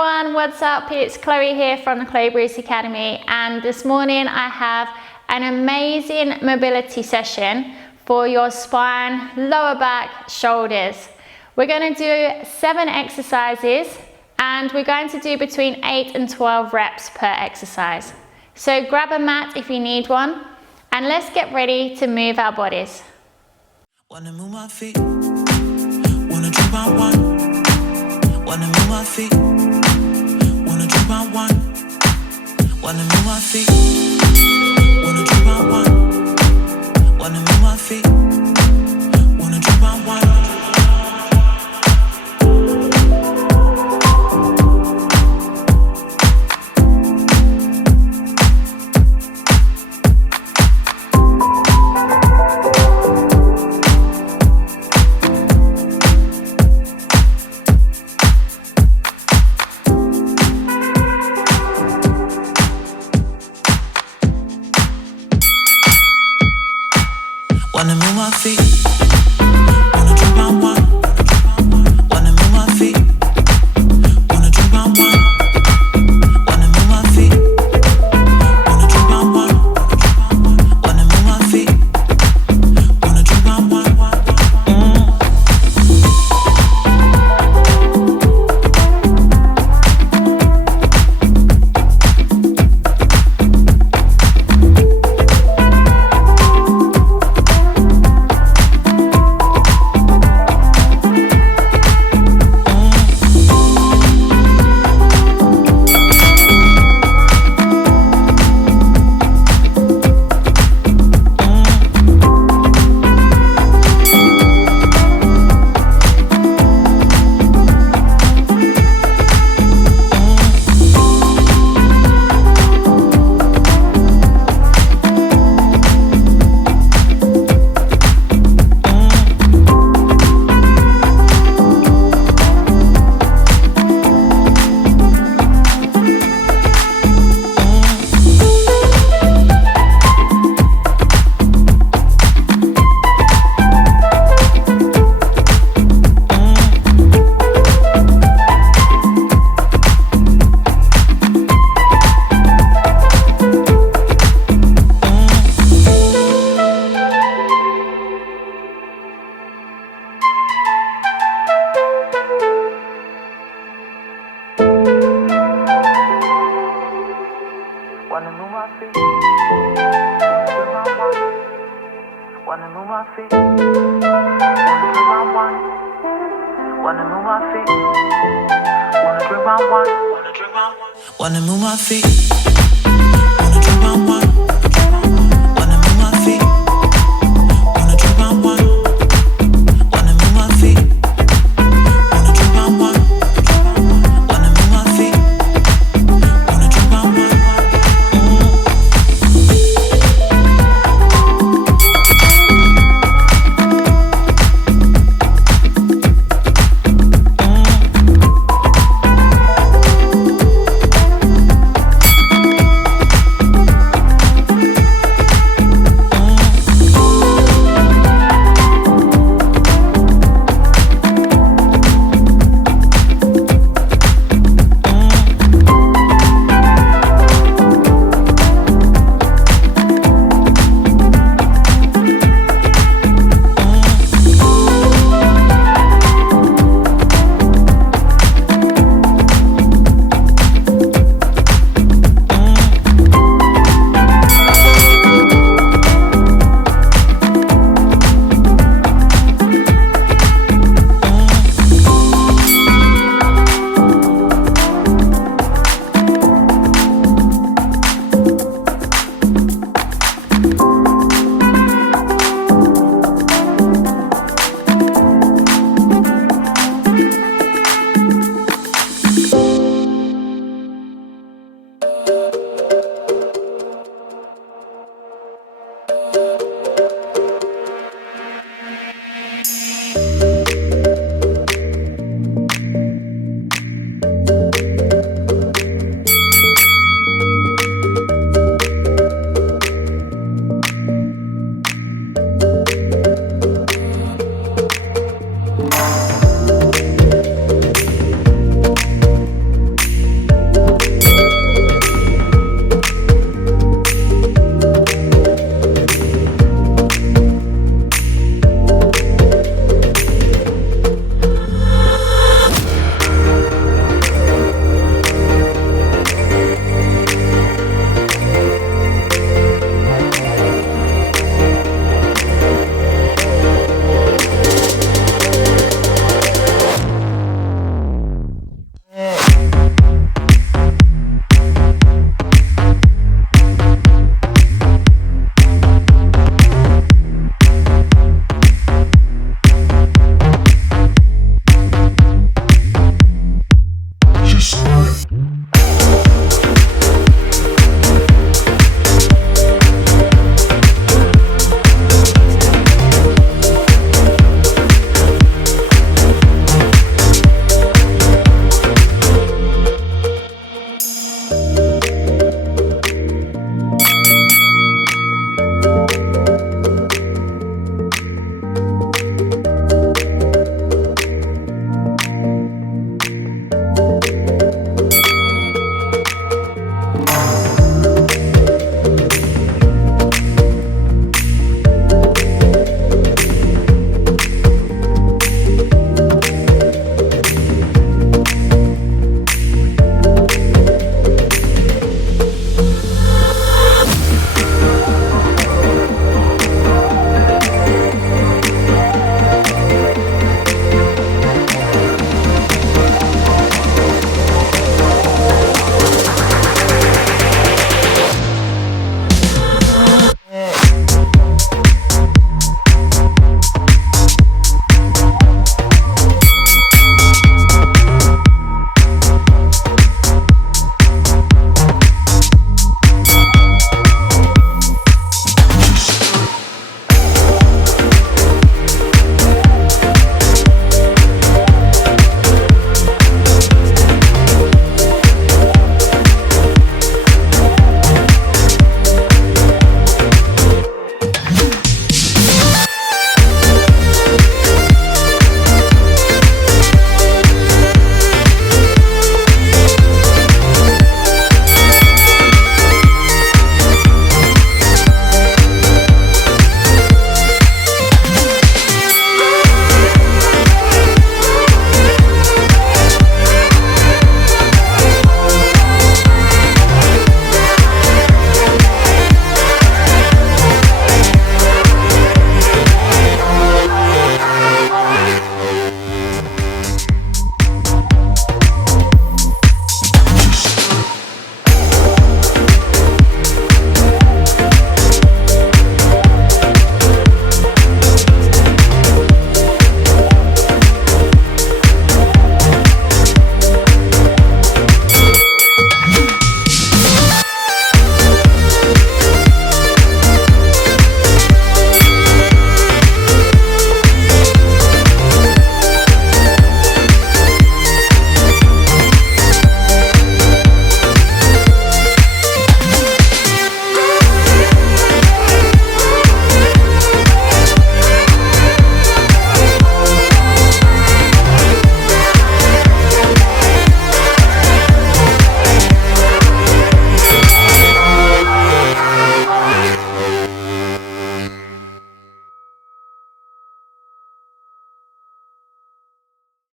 everyone, what's up? It's Chloe here from the Chloe Bruce Academy, and this morning I have an amazing mobility session for your spine, lower back, shoulders. We're going to do 7 exercises and we're going to do between 8 and 12 reps per exercise. So grab a mat if you need one and let's get ready to move our bodies. Wanna move my feet, wanna drink my wine. Wanna move my feet, wanna drink my wine. Wanna move my feet, wanna drink my wine. Wanna move my feet, wanna drink my wine. Wanna move my feet, wanna drink my wine. Wanna move my feet, wanna drink my wine. Wanna move my feet, wanna drink my wine. Wanna move my feet, wanna drink my wine. Wanna move my feet, wanna move my feet, wanna drink my wine. Wanna move my feet, wanna drink my wine. Wanna drink my wine. Wanna move my feet, wanna drink my wine.